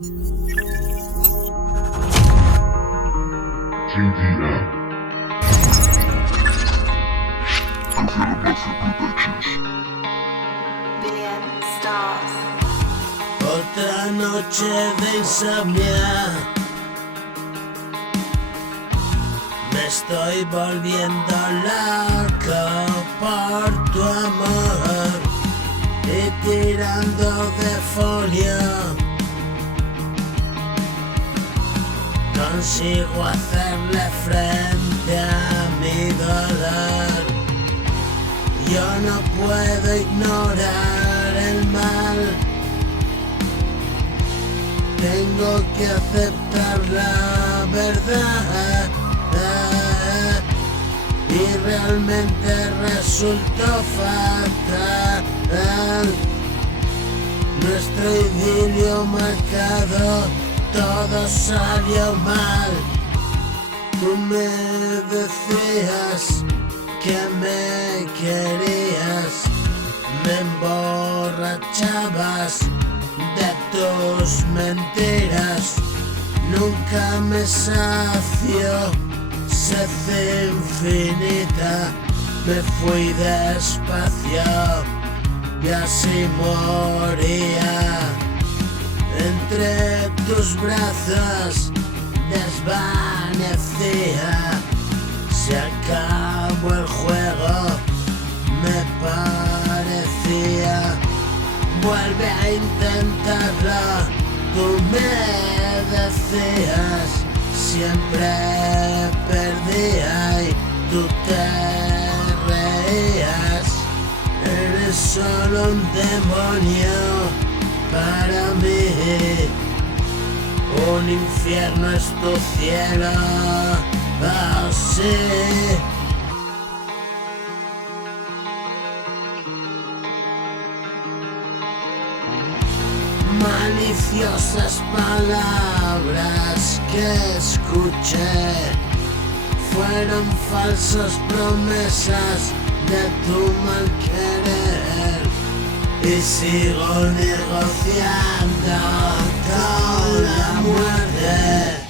JDM. Billion stars. Otra noche de insomnia. Me estoy volviendo loco por tu amor y tirando de folio consigo hacerle frente a mi dolor. Yo no puedo ignorar el mal, tengo que aceptar la verdad y realmente resultó fatal. Nuestro idilio marcado, todo salió mal. Tú me decías que me querías, me emborrachabas de tus mentiras, nunca me sació, sed infinita, me fui despacio y así moría. Entre tus brazos desvanecía, se acabó el juego, me parecía. Vuelve a intentarlo, tú me decías, siempre perdía y tú te reías. Eres solo un demonio para mí, un infierno es tu cielo, oh sí. Maliciosas palabras que escuché fueron falsas promesas de tu mal querer y sigo negociando con la muerte.